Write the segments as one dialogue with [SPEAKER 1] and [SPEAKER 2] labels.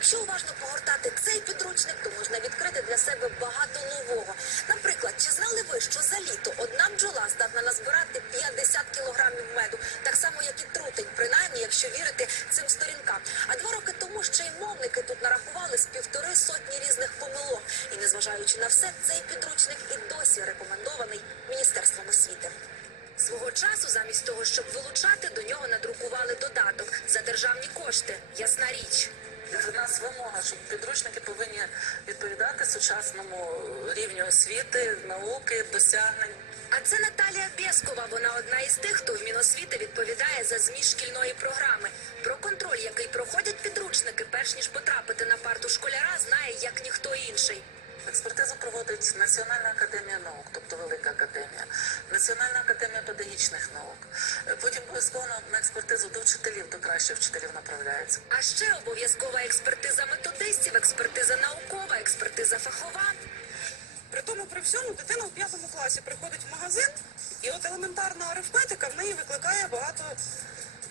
[SPEAKER 1] Якщо уважно погортати цей підручник, то можна відкрити для себе багато нового. Наприклад, чи знали ви, що за літо одна бджола здатна назбирати 50 кілограмів меду, так само як і трутень, принаймні, якщо вірити цим сторінкам. А два роки тому ще й мовники тут нарахували з півтори сотні різних помилок. І незважаючи на все, цей підручник і досі рекомендований міністерством освіти. Свого часу, замість того, щоб вилучати, до нього надрукували додаток за державні кошти. Ясна річ.
[SPEAKER 2] Для нас вимога, що підручники повинні відповідати сучасному рівню освіти, науки, досягнень.
[SPEAKER 1] А це Наталія Бєскова. Вона одна із тих, хто в Міносвіти відповідає за зміст шкільної програми. Про контроль, який проходять підручники, перш ніж потрапити на парту школяра, знає як ніхто інший.
[SPEAKER 2] Експертизу проводить Національна академія наук, тобто велика академія, Національна академія педагогічних наук. Е, Потім обов'язково на- на експертизу до вчителів, до кращих вчителів направляється.
[SPEAKER 1] А ще обов'язкова експертиза методистів, експертиза наукова, експертиза фахова.
[SPEAKER 3] При тому, при всьому, дитина в п'ятому класі приходить в магазин, і от елементарна арифметика в неї викликає багато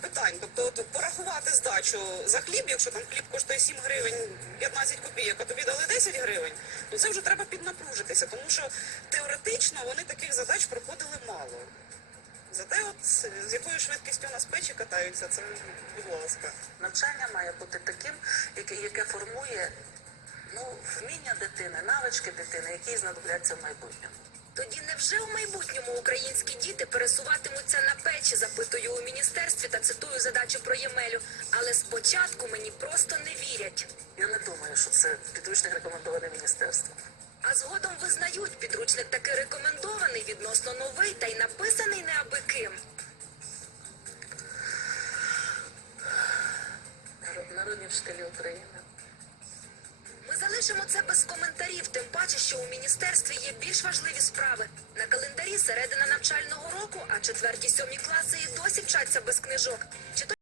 [SPEAKER 3] питань. Тобто, от, порахувати здачу за хліб, якщо там хліб коштує 7 гривень 15 копійок, а тобі дали 10 гривень, то це вже треба піднапружитися, тому що теоретично вони таких задач проходили мало. Зате, от з якою швидкістю у нас печі катаються, це будь ласка.
[SPEAKER 2] Навчання має бути таким, яке, яке формує ну, вміння дитини, навички дитини, які знадобляться в майбутньому.
[SPEAKER 1] Тоді невже у майбутньому українські діти пересуватимуться на печі? Запитую у міністерстві та цитую задачу про Ємелю. Але спочатку мені просто не вірять.
[SPEAKER 2] Я не думаю, що це підручник рекомендований міністерством.
[SPEAKER 1] А згодом визнають, підручник таки рекомендований, відносно новий та й написаний неабиким. аби ким.
[SPEAKER 2] Народ- Народні вчителі України.
[SPEAKER 1] Залишимо це без коментарів, тим паче, що у міністерстві є більш важливі справи. На календарі середина навчального року, а четверті сьомі класи і досі вчаться без книжок. Чи